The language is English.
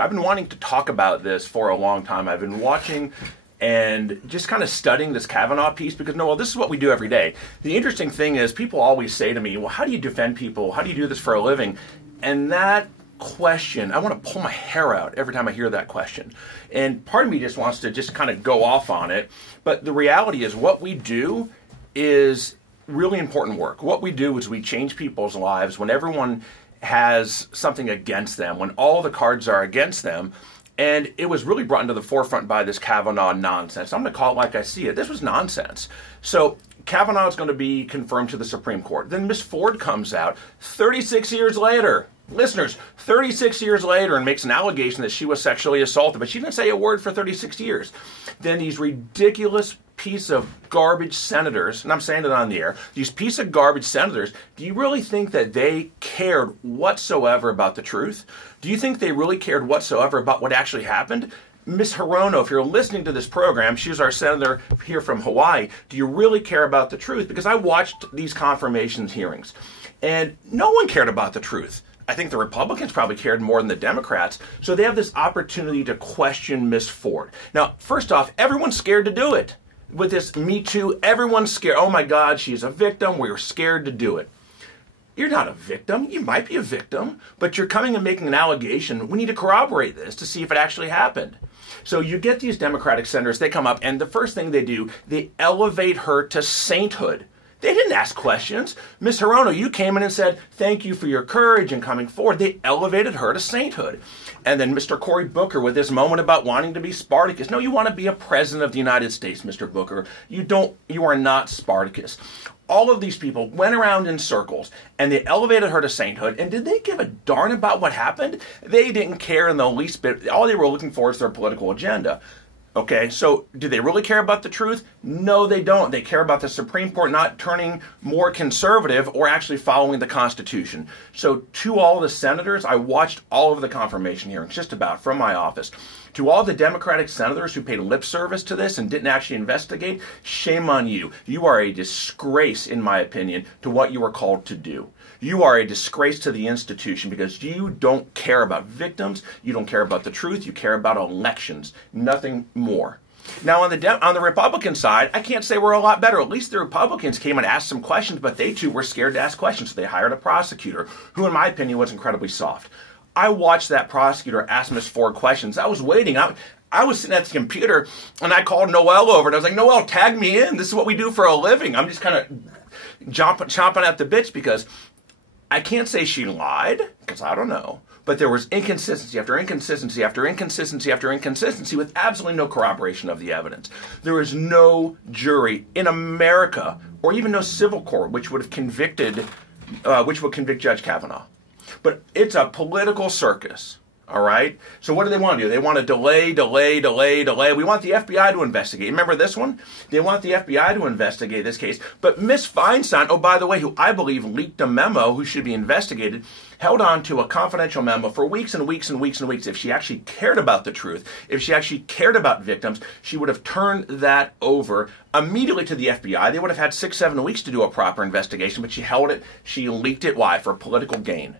I've been wanting to talk about this for a long time. I've been watching and just kind of studying this Kavanaugh piece because, no, well, this is what we do every day. The interesting thing is people always say to me, well, how do you defend people? How do you do this for a living? And that question, I want to pull my hair out every time I hear that question. And part of me just wants to just kind of go off on it. But the reality is what we do is really important work. What we do is we change people's lives when everyone has something against them, when all the cards are against them. And it was really brought into the forefront by this Kavanaugh nonsense. I'm going to call it like I see it. This was nonsense. So Kavanaugh is going to be confirmed to the Supreme Court. Then Miss Ford comes out 36 years later. Listeners, 36 years later, and makes an allegation that she was sexually assaulted, but she didn't say a word for 36 years. Then these ridiculous piece of garbage senators, and I'm saying it on the air, these piece of garbage senators, do you really think that they cared whatsoever about the truth? Do you think they really cared whatsoever about what actually happened? Ms. Hirono, if you're listening to this program, she's our senator here from Hawaii, do you really care about the truth? Because I watched these confirmation hearings, and no one cared about the truth. I think the Republicans probably cared more than the Democrats, so they have this opportunity to question Ms. Ford. Now, first off, everyone's scared to do it. With this Me Too, everyone's scared. Oh my God, she's a victim. We're scared to do it. You're not a victim. You might be a victim, but you're coming and making an allegation. We need to corroborate this to see if it actually happened. So you get these Democratic senators, they come up, and the first thing they do, they elevate her to sainthood. They didn't ask questions. Ms. Hirono, you came in and said, thank you for your courage in coming forward. They elevated her to sainthood. And then Mr. Cory Booker with this moment about wanting to be Spartacus. No, you want to be a president of the United States, Mr. Booker. You are not Spartacus. All of these people went around in circles and they elevated her to sainthood. And did they give a darn about what happened? They didn't care in the least bit. All they were looking for is their political agenda. Okay, so do they really care about the truth? No, they don't. They care about the Supreme Court not turning more conservative or actually following the Constitution. So to all the senators, I watched all of the confirmation hearings, just about, from my office. To all the Democratic senators who paid lip service to this and didn't actually investigate, shame on you. You are a disgrace, in my opinion, to what you are called to do. You are a disgrace to the institution because you don't care about victims, you don't care about the truth, you care about elections, nothing more. Now on the Republican side, I can't say we're a lot better. At least the Republicans came and asked some questions, but they too were scared to ask questions, so they hired a prosecutor who, in my opinion, was incredibly soft. I watched that prosecutor ask Ms. Ford questions. I was waiting. I was sitting at the computer, and I called Noel over, and I was like, Noel, tag me in. This is what we do for a living. I'm just kind of chomping at the bits because I can't say she lied, because I don't know. But there was inconsistency after inconsistency after inconsistency after inconsistency with absolutely no corroboration of the evidence. There is no jury in America, or even no civil court, which would convict Judge Kavanaugh. But it's a political circus, all right? So what do they want to do? They want to delay. We want the FBI to investigate. Remember this one? They want the FBI to investigate this case. But Ms. Feinstein, oh, by the way, who I believe leaked a memo who should be investigated, held on to a confidential memo for weeks and weeks and weeks and weeks. If she actually cared about the truth, if she actually cared about victims, she would have turned that over immediately to the FBI. They would have had 6-7 weeks to do a proper investigation, but she held it, she leaked it. Why? For political gain.